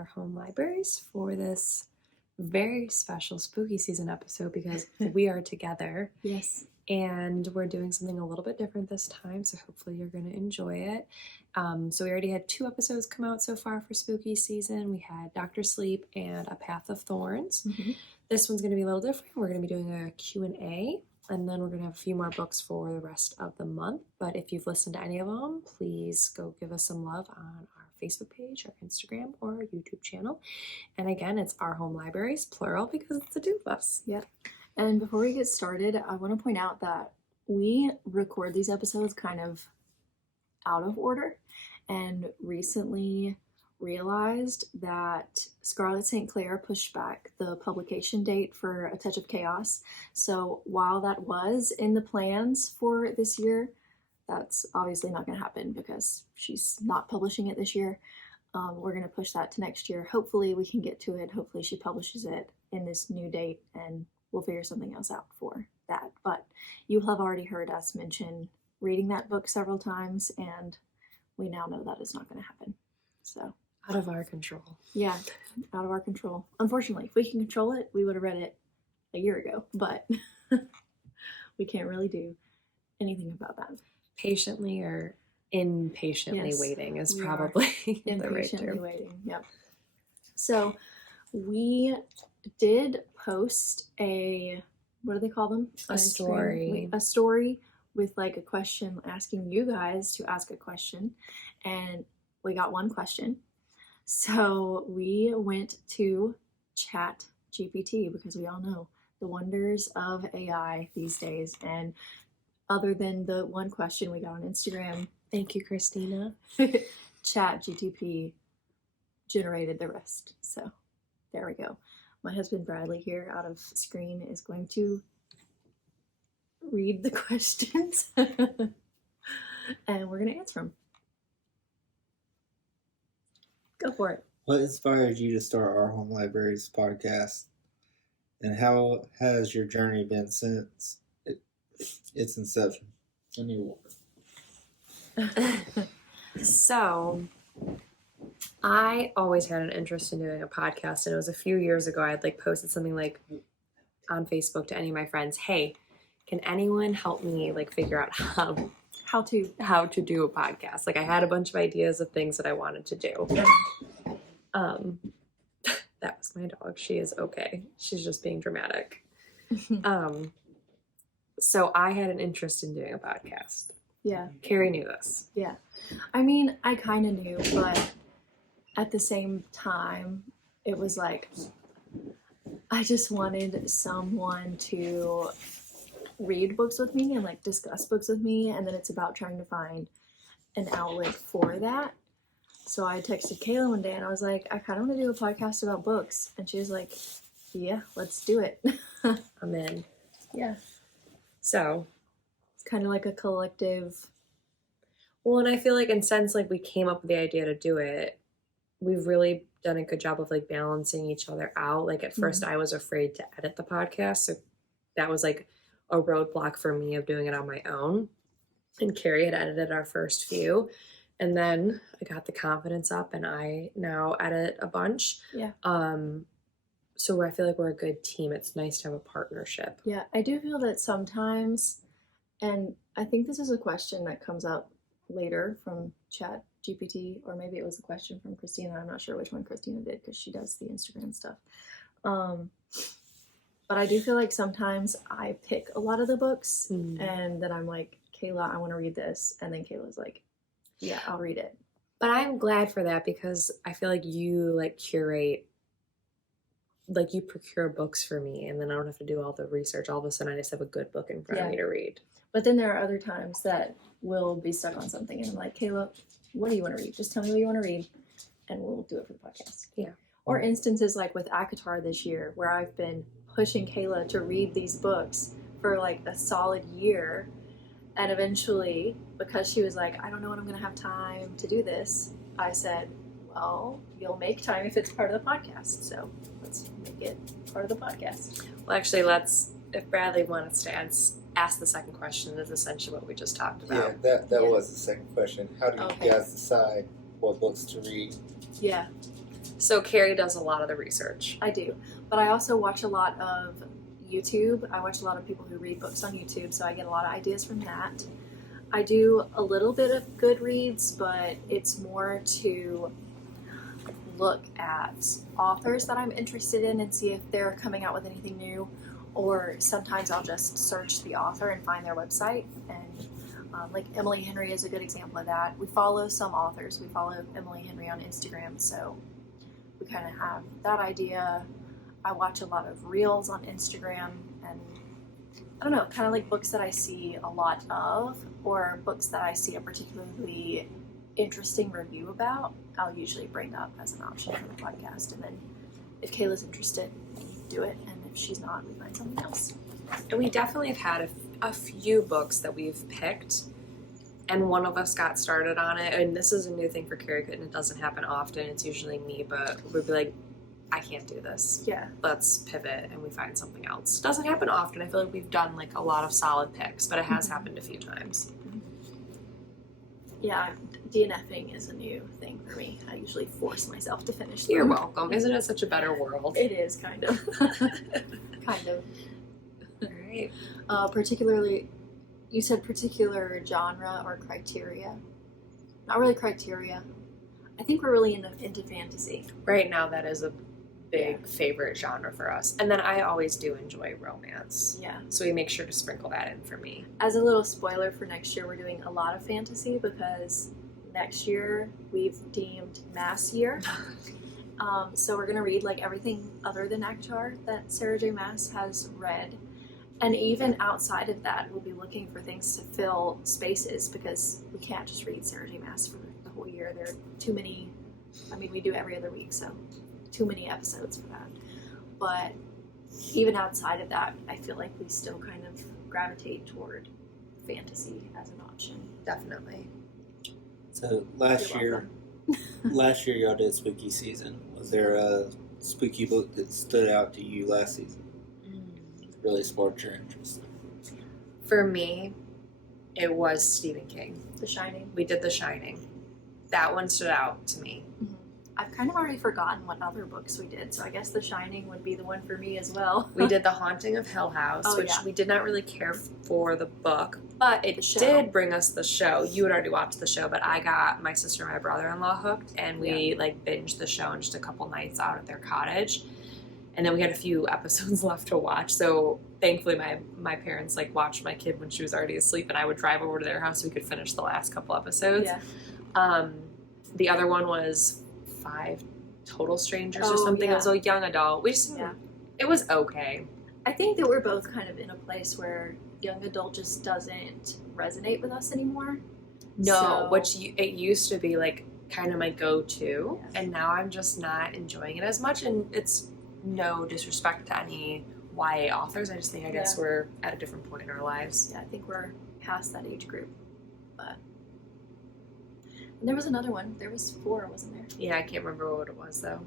Our Home Libraries for this very special spooky season episode because we are together. Yes. And we're doing something a little bit different this time, so hopefully you're going to enjoy it. So we already had 2 episodes come out so far for spooky season. We had Dr. Sleep and A Path of Thorns. Mm-hmm. This one's going to be a little different. We're going to be doing a Q&A, and then we're going to have a few more books for the rest of the month. But if you've listened to any of them, please go give us some love on our Facebook page, our Instagram, or our YouTube channel. And again, it's Our Home Libraries, plural, because it's the 2 of us. Yep. And before we get started, I want to point out that we record these episodes kind of out of order, and recently realized that Scarlet St. Clair pushed back the publication date for A Touch of Chaos. So while that was in the plans for this year, that's obviously not going to happen because she's not publishing it this year. We're going to push that to next year. Hopefully we can get to it. Hopefully she publishes it in this new date, and we'll figure something else out for that. But you have already heard us mention reading that book several times, and we now know that is not going to happen. So Out of our control. yeah, out of our control. Unfortunately, if we can control it, we would have read it a year ago, but we can't really do anything about that. Patiently or impatiently waiting is we probably the right Impatiently term. waiting. Yep. So we did post a, what do they call them? A story. A story with like a question, asking you guys to ask a question, and we got one question. So we went to Chat GPT because we all know the wonders of AI these days. And other than the one question we got on Instagram, Thank you, Christina. Chat GTP generated the rest. So there we go. My husband Bradley here out of screen is going to read the questions and we're going to answer them. Go for it. What inspired you to start Our Home Libraries podcast? And how has your journey been since its inception? I need water. So, I always had an interest in doing a podcast, and it was a few years ago I had like posted something like on Facebook to any of my friends, hey, can anyone help me like figure out how to do a podcast? Like I had a bunch of ideas of things that I wanted to do. That was my dog. She is okay. She's just being dramatic. So I had an interest in doing a podcast. Yeah. Carrie knew this. Yeah. I mean, I kind of knew, but at the same time, it was like, I just wanted someone to read books with me and like discuss books with me. And then it's about trying to find an outlet for that. So I texted Kayla one day and I was like, I kind of want to do a podcast about books. And she was like, yeah, let's do it. I'm in. Yeah. So It's kind of like a collective. well, and I feel like in sense, like we came up with the idea to do it, we've really done a good job of like balancing each other out. Like at first I was afraid to edit the podcast. So that was like a roadblock for me of doing it on my own. And Carrie had edited our first few. And then I got the confidence up and I now edit a bunch. Yeah. So I feel like we're a good team. It's nice to have a partnership. Yeah, I do feel that sometimes, and I think this is a question that comes up later from Chat GPT, or maybe it was a question from Christina. I'm not sure which one Christina did because she does the Instagram stuff. But I do feel like sometimes I pick a lot of the books and then I'm like, Kayla, I want to read this. And then Kayla's like, yeah, I'll read it. But I'm glad for that because I feel like you like curate, like you procure books for me and then I don't have to do all the research. All of a sudden I just have a good book in front of me to read. But then there are other times that we'll be stuck on something and I'm like, Kayla, what do you want to read? Just tell me what you want to read and we'll do it for the podcast. Yeah. Or instances like with ACOTAR this year where I've been pushing Kayla to read these books for like a solid year. And eventually, because she was like, I don't know when I'm going to have time to do this, I said, well, you'll make time if it's part of the podcast. So let's make it part of the podcast. Well, actually, if Bradley wants to ask the second question, is essentially what we just talked about. Yeah, that was the second question. How do you guys decide what books to read? Yeah. So Carrie does a lot of the research. I do, but I also watch a lot of YouTube. I watch a lot of people who read books on YouTube, so I get a lot of ideas from that. I do a little bit of Goodreads, but it's more to look at authors that I'm interested in and see if they're coming out with anything new, or sometimes I'll just search the author and find their website. And like Emily Henry is a good example of that. We follow some authors. We follow Emily Henry on Instagram, so we kind of have that idea. I watch a lot of reels on Instagram, and I don't know, kind of like books that I see a lot of, or books that I see a particularly interesting review about, I'll usually bring up as an option for the podcast. And then if Kayla's interested, we do it, and if she's not, we find something else. And we definitely have had a few books that we've picked, and one of us got started on it. And this is a new thing for Carrie, and it doesn't happen often. It's usually me, but we'd be like, I can't do this. Yeah. Let's pivot, and we find something else. It doesn't happen often. I feel like we've done like a lot of solid picks, but it has happened a few times. Yeah, DNFing is a new thing for me. I usually force myself to finish them. You're welcome. Isn't it such a better world? It is, kind of. Kind of. All right. Particularly, you said particular genre or criteria. Not really criteria. I think we're really into fantasy. Right now, that is a big favorite genre for us. And then I always do enjoy romance. Yeah. So we make sure to sprinkle that in for me. As a little spoiler for next year, we're doing a lot of fantasy because next year we've deemed Mass year. So we're going to read like everything other than ACOTAR that Sarah J. Maas has read. And even outside of that, we'll be looking for things to fill spaces because we can't just read Sarah J. Maas for the whole year. There are too many. I mean, we do every other week, so too many episodes for that. But even outside of that, I feel like we still kind of gravitate toward fantasy as an option. Definitely. So last You're year y'all did spooky season. Was there a spooky book that stood out to you last season? Really sparked your interest? For me, it was Stephen King. The Shining. We did The Shining. That one stood out to me. I've kind of already forgotten what other books we did, so I guess The Shining would be the one for me as well. We did The Haunting of Hill House, Oh, which yeah. we did not really care for the book, but it The show. did bring us the show. You had already watched the show, but I got my sister and my brother-in-law hooked, and we like binged the show in just a couple nights out at their cottage. And then we had a few episodes left to watch, so thankfully my parents like watched my kid when she was already asleep, and I would drive over to their house so we could finish the last couple episodes. Yeah. The other one was 5 Total Strangers or Oh, something. yeah. It was a young adult. We just Yeah. It was okay. I think that we're both kind of in a place where young adult just doesn't resonate with us anymore. No, So- it used to be like kind of my go-to, Yes. and now I'm just not enjoying it as much. And it's no disrespect to any YA authors. I just think I guess Yeah. we're at a different point in our lives. Yeah, I think we're past that age group. But and there was another one. There was 4, wasn't there? Yeah, I can't remember what it was though.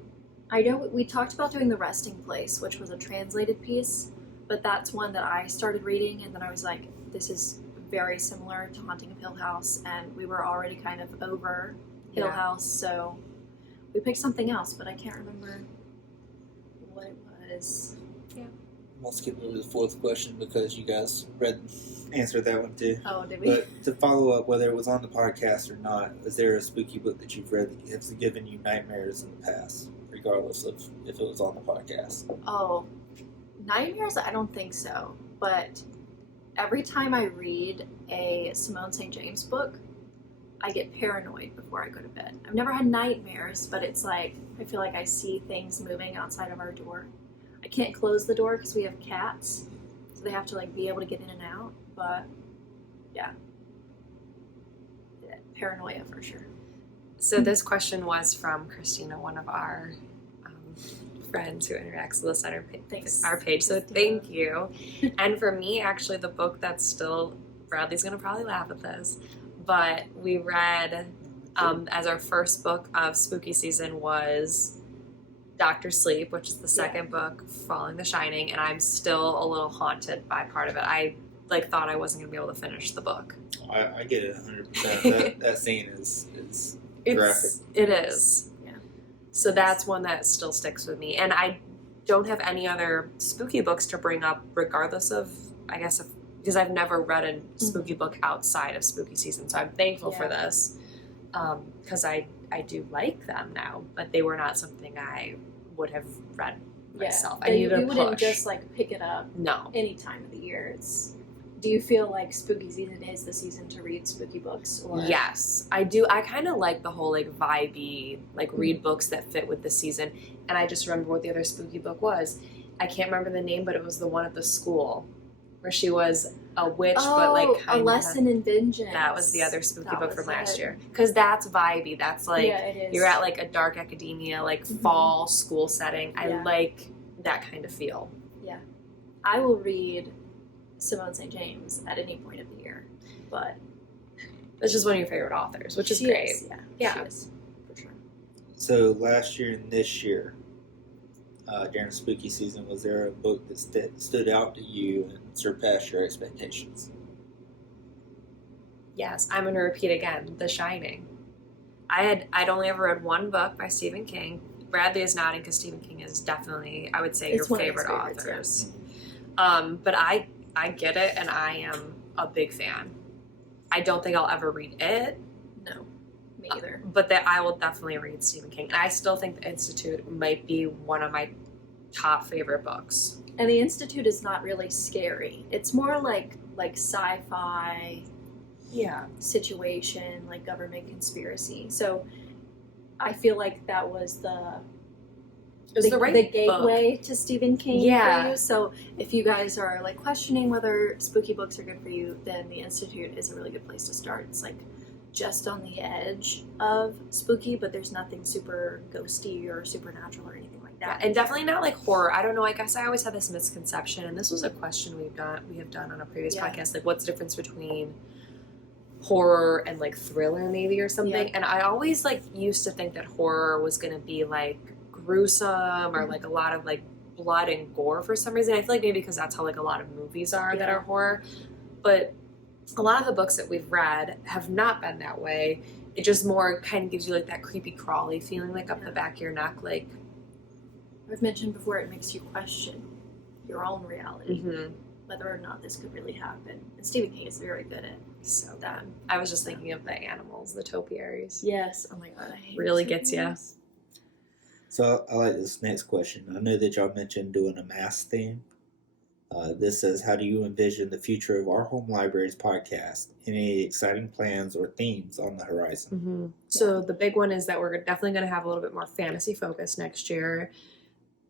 I know we talked about doing The Resting Place, which was a translated piece, but that's one that I started reading, and then I was like, this is very similar to Haunting of Hill House, and we were already kind of over Hill Yeah. House, so we picked something else, but I can't remember what it was. I'll skip over the 4th question because you guys answered that one too. Oh, did we? But to follow up, whether it was on the podcast or not, is there a spooky book that you've read that has given you nightmares in the past, regardless of if it was on the podcast? Oh, nightmares? I don't think so. But every time I read a Simone St. James book, I get paranoid before I go to bed. I've never had nightmares, but it's like I feel like I see things moving outside of our door. I can't close the door because we have cats, so they have to like be able to get in and out. But yeah, paranoia for sure. So this question was from Christina, one of our friends who interacts with us on Thanks, our page. So Christina. thank you. And for me, actually, the book that's still, Bradley's going to probably laugh at this, but we read as our first book of spooky season was Dr. Sleep, which is the second book following The Shining, and I'm still a little haunted by part of it. I thought I wasn't going to be able to finish the book. I get it 100%. That scene is graphic. It is. Yeah. So that's one that still sticks with me. And I don't have any other spooky books to bring up, regardless of, I guess, because I've never read a spooky book outside of spooky season. So I'm thankful for this, because I do like them now, but they were not something I would have read myself. I needed a push. You wouldn't just like pick it up No. any time of the year. Do you feel like spooky season is the season to read spooky books? Or Yes, I do. I kind of like the whole like vibey, like read books that fit with the season. And I just remember what the other spooky book was. I can't remember the name, but it was the one at the school where she was a witch, but like A Lesson in Vengeance. That was the other spooky book from last it. year. Because that's vibey. That's like, yeah, it is. you're at like a dark academia, like fall school setting. I like that kind of feel. Yeah. I will read Simone St. James at any point of the year, but That's just one of your favorite authors, which is she great. is, Yeah. She is, for sure. So last year and this year, during the spooky season, was there a book that stood out to you and surpassed your expectations? Yes, I'm going to repeat again, The Shining. I'd only ever read one book by Stephen King. Bradley is nodding because Stephen King is definitely, I would say, It's your one of his favorite favorites, authors. But I get it, and I am a big fan. I don't think I'll ever read it, No, me either. but that I will definitely read Stephen King. And I still think The Institute might be one of my top favorite books. And The Institute is not really scary. It's more like sci-fi Yeah. situation, like government conspiracy. So I feel like that was the gateway to Stephen King for you. So if you guys are like questioning whether spooky books are good for you, then The Institute is a really good place to start. It's like just on the edge of spooky, but there's nothing super ghosty or supernatural or anything like that. And definitely not like horror. I don't know. I guess I always had this misconception, and this was a question we have done on a previous podcast. Like, what's the difference between horror and like thriller, maybe, or something? And I always like used to think that horror was going to be like gruesome or like a lot of like blood and gore for some reason. I feel like maybe because that's how like a lot of movies are that are horror, but a lot of the books that we've read have not been that way. It just more kind of gives you like that creepy crawly feeling like up the back of your neck. Like I've mentioned before, it makes you question your own reality, whether or not this could really happen. And Stephen King is very good at so that. I was just thinking of the animals, the topiaries. Yes. Oh my god, I hate really gets you. So I like this next question. I know that y'all mentioned doing a mask theme. This says, how do you envision the future of Our Home Libraries podcast? Any exciting plans or themes on the horizon? So the big one is that we're definitely going to have a little bit more fantasy focus next year,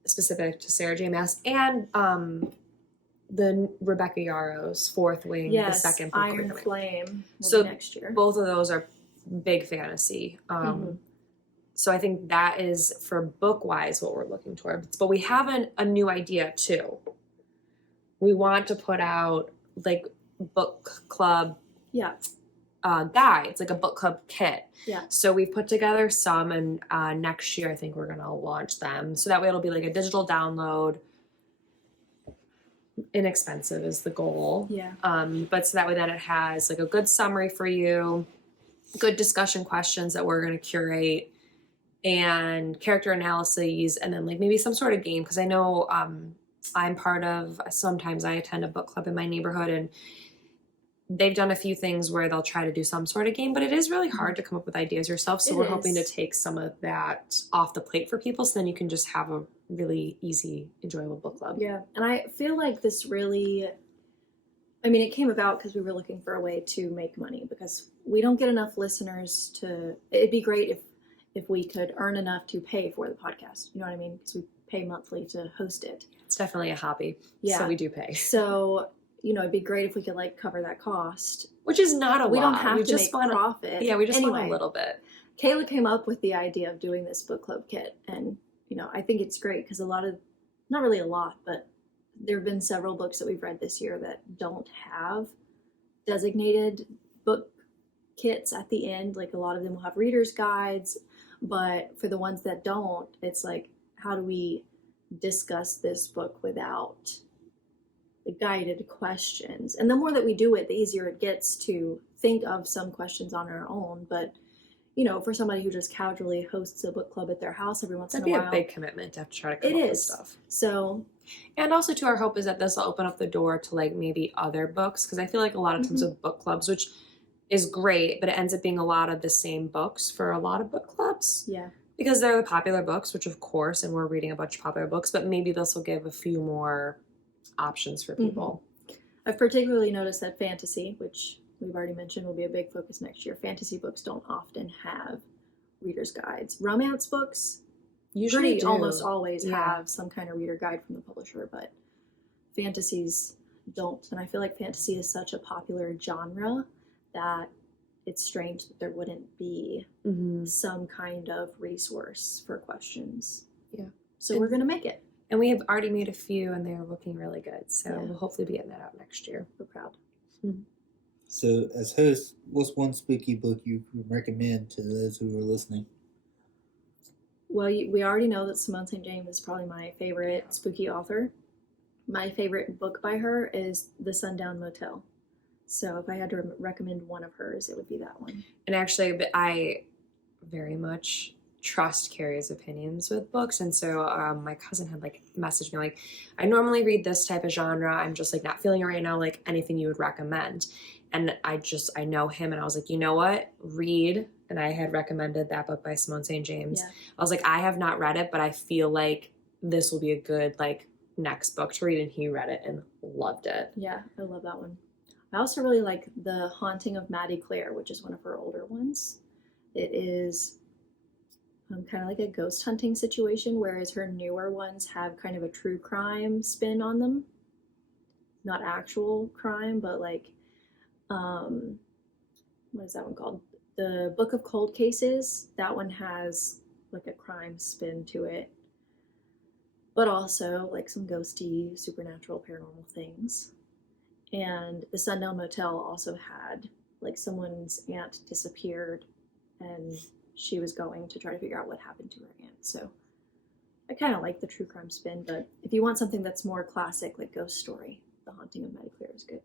specific to Sarah J. Maas, and the Rebecca Yarros Fourth Wing, the second book. Iron Flame will So be next year. Both of those are big fantasy. So I think that is, for book-wise, what we're looking towards. But we have a new idea, too. We want to put out, like, book club guides, like a book club kit. Yeah. So we've put together some, and next year I think we're going to launch them. So that way it'll be like a digital download. Inexpensive is the goal. Yeah. But so that way then it has, like, a good summary for you, good discussion questions that we're going to curate, and character analyses, and then like maybe some sort of game, because I know I'm part of, sometimes I attend a book club in my neighborhood, and they've done a few things where they'll try to do some sort of game, but it is really hard to come up with ideas yourself. So we're hoping to take some of that off the plate for people, so then you can just have a really easy, enjoyable book club. Yeah. And I feel like this really, I mean, it came about because we were looking for a way to make money, because we don't get enough listeners to, it'd be great if we could earn enough to pay for the podcast. You know what I mean? Because we pay monthly to host it. It's definitely a hobby. Yeah. So we do pay. So, you know, it'd be great if we could like cover that cost. Which is not a lot. We don't have to just make profit. Yeah, we just want Anyway, a little bit. Kayla came up with the idea of doing this book club kit, and you know, I think it's great because not really a lot, but there have been several books that we've read this year that don't have designated book kits at the end. Like a lot of them will have reader's guides, but for the ones that don't, it's like, how do we discuss this book without the guided questions? And the more that we do it, the easier it gets to think of some questions on our own. But for somebody who just casually hosts a book club at their house every once That'd in be a while. a big commitment to have to try to come It up with is. stuff. So, And also, too, our hope is that this will open up the door to like maybe other books, because I feel like a lot of times with book clubs, which is great, but it ends up being a lot of the same books for a lot of book clubs yeah. because they're the popular books, which of course, and we're reading a bunch of popular books, but maybe this will give a few more options for people. I've particularly noticed that fantasy, which we've already mentioned will be a big focus next year, fantasy books don't often have reader's guides. Romance books Usually do. almost always Yeah. have some kind of reader guide from the publisher, but fantasies don't. And I feel like fantasy is such a popular genre that it's strange that there wouldn't be Mhm. some kind of resource for questions. Yeah. So we're going to make it. And we have already made a few, and they're looking really good. So Yeah. we'll hopefully be getting that out next year. We're proud. So, as host, what's one spooky book you would recommend to those who are listening? Well, we already know that Simone St. James is probably my favorite spooky author. My favorite book by her is The Sundown Motel. So if I had to recommend one of hers, it would be that one. And actually, but I very much trust Carrie's opinions with books. And so my cousin had like messaged me like, I normally read this type of genre. I'm just like not feeling it right now. Like anything you would recommend. And I know him and I was like, you know what? Read. And I had recommended that book by Simone St. James. Yeah. I was like, I have not read it, but I feel like this will be a good like next book to read. And he read it and loved it. Yeah, I love that one. I also really like The Haunting of Maddie Clare, which is one of her older ones. It is kind of like a ghost hunting situation, whereas her newer ones have kind of a true crime spin on them. Not actual crime, but like, what is that one called? The Book of Cold Cases. That one has like a crime spin to it, but also like some ghosty, supernatural, paranormal things. And The Sundown Motel also had like someone's aunt disappeared and she was going to try to figure out what happened to her aunt. So I kind of like the true crime spin, but if you want something that's more classic, like ghost story, The Haunting of Maddie Clare is good.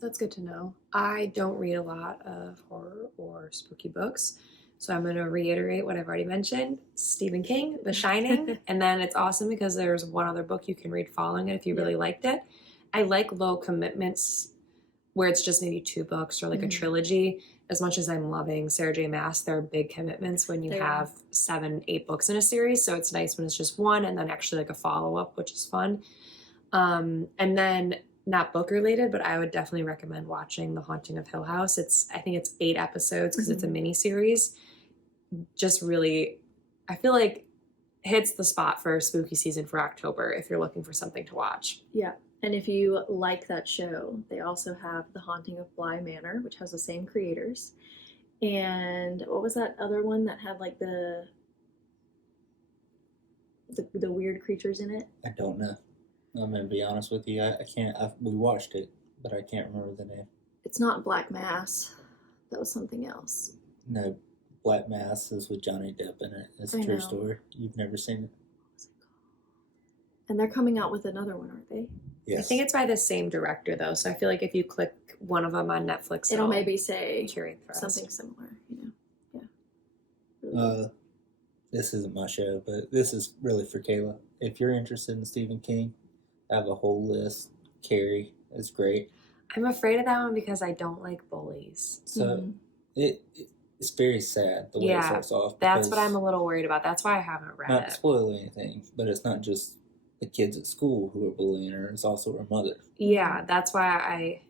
That's good to know. I don't read a lot of horror or spooky books. So I'm going to reiterate what I've already mentioned. Stephen King, The Shining. And then it's awesome because there's one other book you can read following it if you really liked it. I like low commitments where it's just maybe 2 books or like a trilogy. As much as I'm loving Sarah J. Maas, there are big commitments when you have 7, 8 books in a series. So it's nice when it's just one and then actually like a follow-up, which is fun. And then not book related, but I would definitely recommend watching The Haunting of Hill House. I think it's 8 episodes because it's a mini series. Just really, I feel like hits the spot for spooky season for October if you're looking for something to watch. Yeah. And if you like that show, they also have The Haunting of Bly Manor, which has the same creators. And what was that other one that had like the weird creatures in it? I don't know. I'm gonna be honest with you. I can't. We watched it, but I can't remember the name. It's not Black Mass. That was something else. No, Black Mass is with Johnny Depp in it. It's a I true know. story. You've never seen it? And they're coming out with another one, aren't they? Yes. I think it's by the same director though, so I feel like if you click one of them on Netflix, It'll maybe say curate for us. something similar, Yeah. Really good. This isn't my show, but this is really for Kayla. If you're interested in Stephen King, I have a whole list. Carrie is great. I'm afraid of that one because I don't like bullies. So it's very sad the way it starts off. That's because- what I'm a little worried about. That's why I haven't read Not it. to spoil anything, but it's not just the kids at school who are bullying her, it's also her mother. Yeah, that's why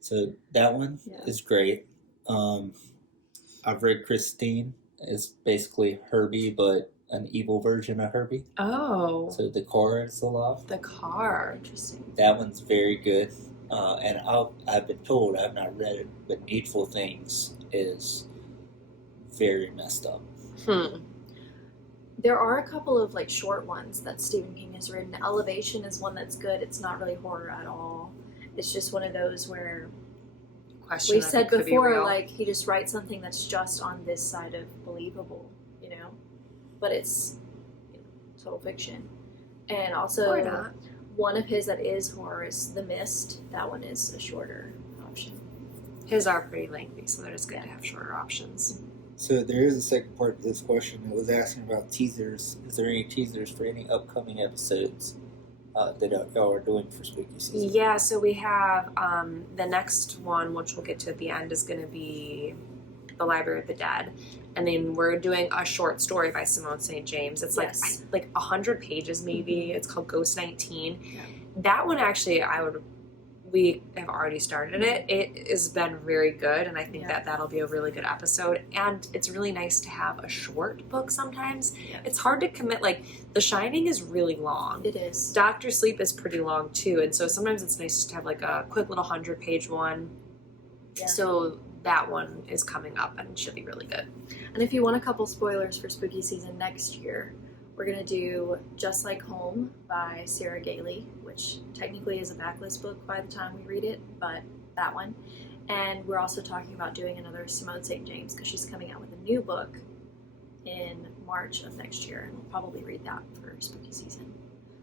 So that one is great. I've read Christine. It's basically Herbie, but an evil version of Herbie. So the car is alive. The car. Interesting. That one's very good. And I've been told, I've not read it, but Needful Things is very messed up. There are a couple of like short ones that Stephen King has written. Elevation is one that's good. It's not really horror at all. It's just one of those where Question we that said it could be before, real. like he just writes something that's just on this side of believable, but it's total fiction. And Or also not. one of his that is horror is The Mist. That one is a shorter option. His are pretty lengthy, so they're just good to have shorter options. So there is a second part to this question. It was asking about teasers. Is there any teasers for any upcoming episodes that y'all are doing for spooky season? Yeah, so we have the next one, which we'll get to at the end, is going to be The Library of the Dead. And then we're doing a short story by Simone St. James. It's Yes. like 100 pages maybe. Mhm. It's called Ghost 19. Yeah. That one actually we have already started it. It has been very good, and I think Yeah. that'll be a really good episode. And it's really nice to have a short book sometimes. Yeah. It's hard to commit. Like, The Shining is really long. It is. Doctor Sleep is pretty long too, and so sometimes it's nice just to have like a quick little 100-page one. Yeah. So that one is coming up and should be really good. And if you want a couple spoilers for spooky season next year, we're going to do Just Like Home by Sarah Gailey, which technically is a backlist book by the time we read it, but that one. And we're also talking about doing another Simone St. James because she's coming out with a new book in March of next year, and we'll probably read that for spooky season.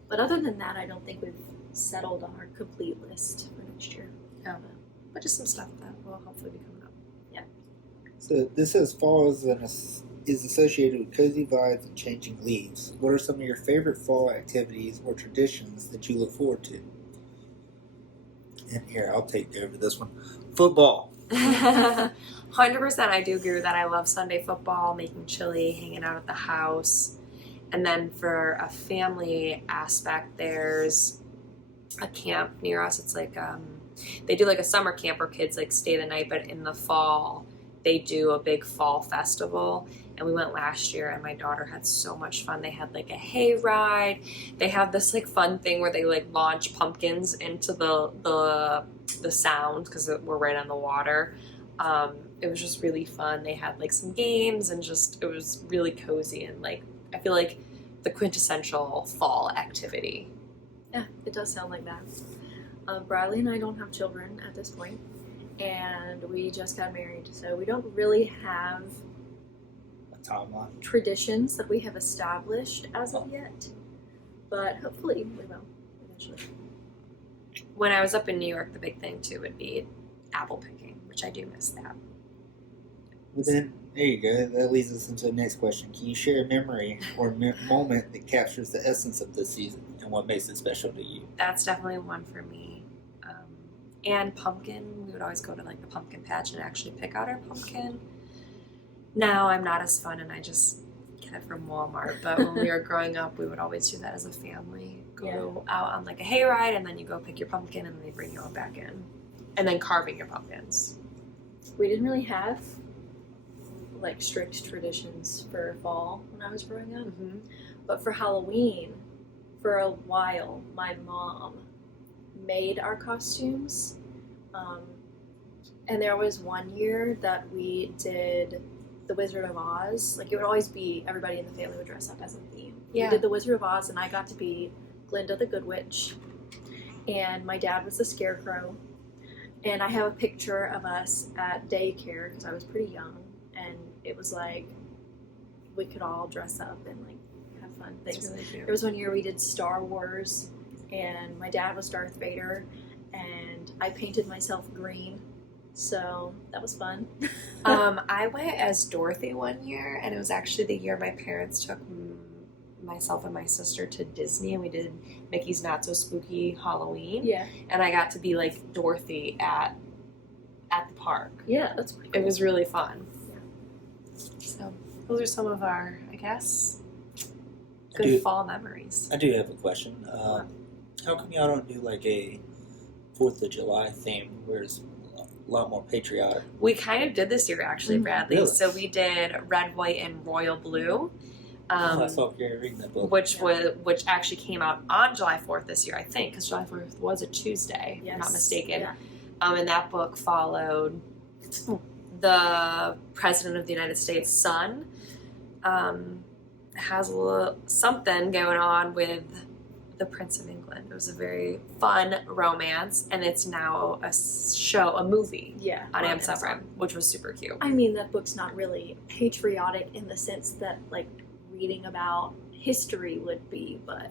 But other than that, I don't think we've settled on our complete list for next year. No. But just some stuff that will hopefully be coming up. So this says fall is associated with cozy vibes and changing leaves. What are some of your favorite fall activities or traditions that you look forward to? And here, I'll take over this one. Football. 100%, I do agree with that. I love Sunday football, making chili, hanging out at the house. And then for a family aspect, there's a camp near us. It's like they do like a summer camp where kids like stay the night, but in the fall they do a big fall festival. And we went last year, and my daughter had so much fun. They had like a hay ride. They have this like fun thing where they like launch pumpkins into the sound because we're right on the water. It was just really fun. They had like some games, and just it was really cozy, and like I feel like the quintessential fall activity. Yeah, it does sound like that. Bradley and I don't have children at this point, and we just got married, so we don't really have A timeline. traditions that we have established as of yet. But hopefully we will eventually. When I was up in New York, the big thing too would be apple picking, which I do miss that. Well, then, there you go. That leads us into the next question. Can you share a memory or moment that captures the essence of this season and what makes it special to you? That's definitely one for me. And pumpkin, we would always go to like the pumpkin patch and actually pick out our pumpkin. Now I'm not as fun, and I just get it from Walmart. But when we were growing up, we would always do that as a family. Go out on like a hayride, and then you go pick your pumpkin, and then they bring you all back in. And then carving your pumpkins. We didn't really have like strict traditions for fall when I was growing up. Mm-hmm. But for Halloween, for a while, my mom made our costumes. And there was one year that we did the Wizard of Oz. Like, it would always be everybody in the family would dress up as a theme. Yeah. We did the Wizard of Oz, and I got to be Glinda the Good Witch. And my dad was the Scarecrow. And I have a picture of us at daycare because I was pretty young. And it was like we could all dress up and like have fun things. It's really cute. There was one year we did Star Wars, and my dad was Darth Vader, and I painted myself green, so that was fun. I went as Dorothy one year, and it was actually the year my parents took myself and my sister to Disney, and we did Mickey's Not So Spooky Halloween. Yeah, And I got to be like Dorothy at the park. yeah, that's pretty It cool. was really fun. So those are some of our, I guess, good do- fall memories. I do have a question. How come y'all don't do like a 4th of July theme where it's a lot more patriotic? We kind of did this year, actually, Bradley. Really? So we did red, white, and royal blue. I saw Gary reading that book. Which actually came out on July 4th this year, I think, because July 4th was a Tuesday, if I'm not Yes. mistaken. Yeah. And that book followed the President of the United States' son. Has a little something going on with the Prince of England. It was a very fun romance, and it's now a movie Yeah, on Amazon Prime, which was super cute. I mean, that book's not really patriotic in the sense that like reading about history would be, but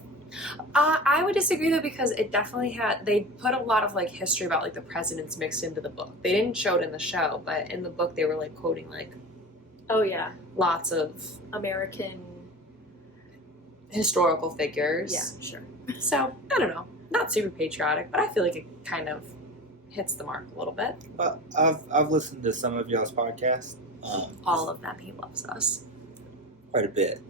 I would disagree though, because it definitely they put a lot of like history about like the presidents mixed into the book. They didn't show it in the show, but in the book they were like quoting like Oh yeah, lots of American. historical figures. Yeah, sure. So, I don't know. Not super patriotic, but I feel like it kind of hits the mark a little bit. Well, I've listened to some of y'all's podcasts. All of them, he loves us. Quite a bit.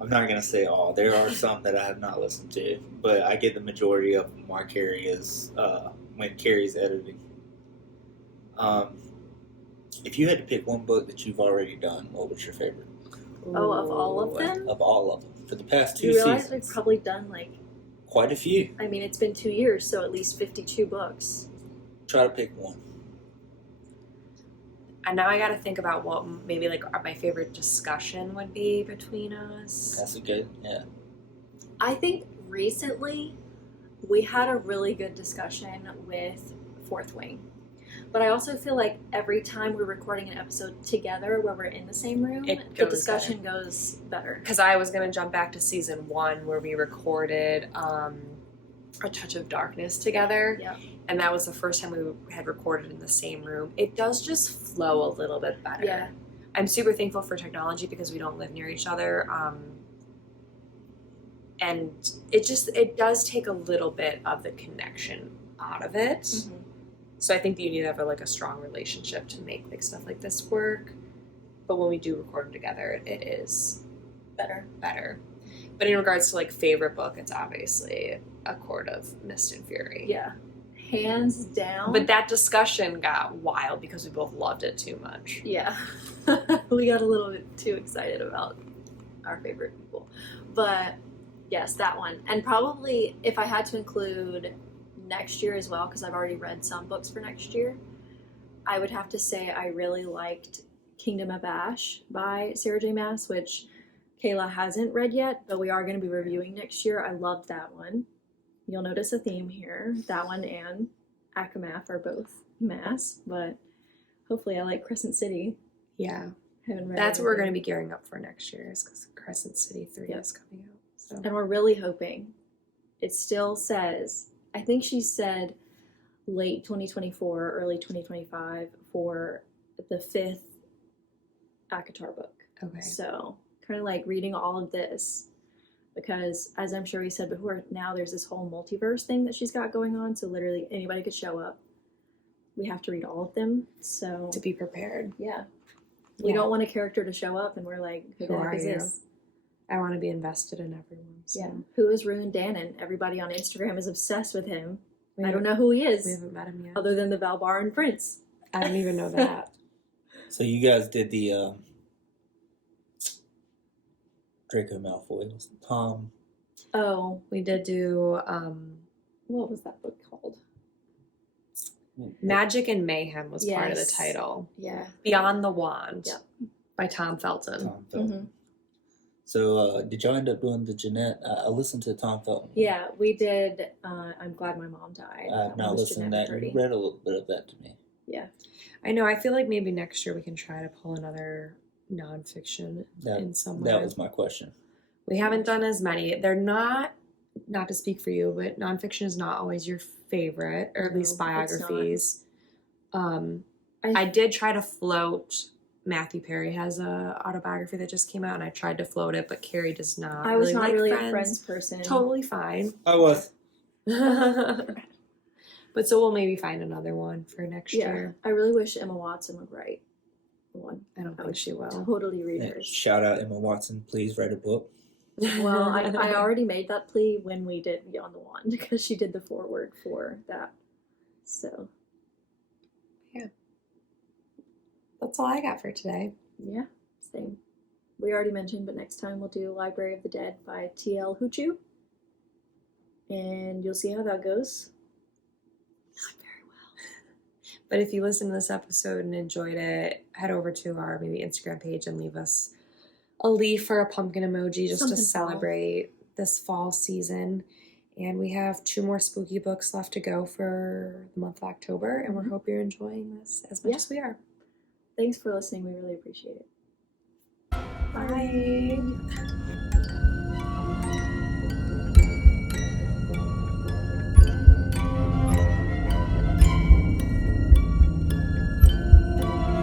I'm not gonna say all. There are some that I have not listened to, but I get the majority of them while Carrie is when Carrie's editing. If you had to pick one book that you've already done, what was your favorite? Oh, of all of them? Of all of them for the past 2 You realize seasons? we've probably done like, Quite a few. I mean, it's been 2 years, so at least 52 books. Try to pick one. And now I got to think about what maybe like my favorite discussion would be between us. That's a good, yeah. I think recently we had a really good discussion with Fourth Wing. But I also feel like every time we're recording an episode together where we're in the same room, It the goes discussion goes better. Because I was going to jump back to season 1 where we recorded A Touch of Darkness together. Yeah. And that was the first time we had recorded in the same room. It does just flow a little bit better. Yeah. I'm super thankful for technology because we don't live near each other. And it does take a little bit of the connection out of it. Mm-hmm. So I think that you need to have a strong relationship to make like stuff like this work. But when we do record them together, it is Better. But in regards to like favorite book, it's obviously A Court of Mist and Fury. Yeah. Hands down. But that discussion got wild because we both loved it too much. Yeah. We got a little bit too excited about our favorite people. But yes, that one. And probably if I had to include next year as well, because I've already read some books for next year, I would have to say I really liked Kingdom of Ash by Sarah J. Maas, which Kayla hasn't read yet, but we are going to be reviewing next year. I loved that one. You'll notice a theme here. That one and Akamath are both Maas, but hopefully I like Crescent City. Yeah. Haven't read That's what we're going to everything. be gearing up for next year is because Crescent City 3 Yep. is coming out. So. And we're really hoping. It still says, I think she said late 2024, early 2025 for the 5th ACOTAR book. Okay. So kind of like reading all of this because as I'm sure we said before, now there's this whole multiverse thing that she's got going on. So literally anybody could show up. We have to read all of them. So To be prepared. yeah. We don't want a character to show up and we're like, who the Who heck are is you? this? I want to be invested in everyone. So. Yeah. Who is Ruin Dannon? Everybody on Instagram is obsessed with him. We I don't know who he We is, haven't met him yet. other than the Valbaran Prince. I don't even know that. So you guys did the Draco Malfoy. Was it Tom? Oh, We did do what was that book called? Magic and Mayhem was part of the Yes. title. Yeah. Beyond the Wand Yep. by Tom Felton. Tom Felton. Mm-hmm. So did y'all end up doing the Jeanette? I listened to Tom Felton. Yeah, we did. I'm Glad My Mom Died. I have That not one was listened to Jeanette that. You McCurdy. read a little bit of that to me. Yeah. I know. I feel like maybe next year we can try to pull another nonfiction That in somewhere. that was my question. We haven't done as many. They're not to speak for you, but nonfiction is not always your favorite, or at least No, it's not. biographies. I did try to float. Matthew Perry has a autobiography that just came out, and I tried to float it, but Carrie does not. I was not like really a Friends person. Totally fine. I was. But so we'll maybe find another one for next Yeah. year. I really wish Emma Watson would write one. I don't I think would she will. totally read hers. Shout out Emma Watson. Please write a book. Well, I already made that plea when we did Beyond the Wand because she did the foreword for that. So, That's all I got for today. yeah, same. We already mentioned, but next time we'll do Library of the Dead by T.L. Huchu. And you'll see how that goes. Not very well. But if you listen to this episode and enjoyed it, head over to our maybe Instagram page and leave us a leaf or a pumpkin emoji just Something to fall. celebrate this fall season. And we have 2 more spooky books left to go for the month of October, and we Mhm. hope you're enjoying this as much Yeah. as we are. Thanks for listening. We really appreciate it. Bye.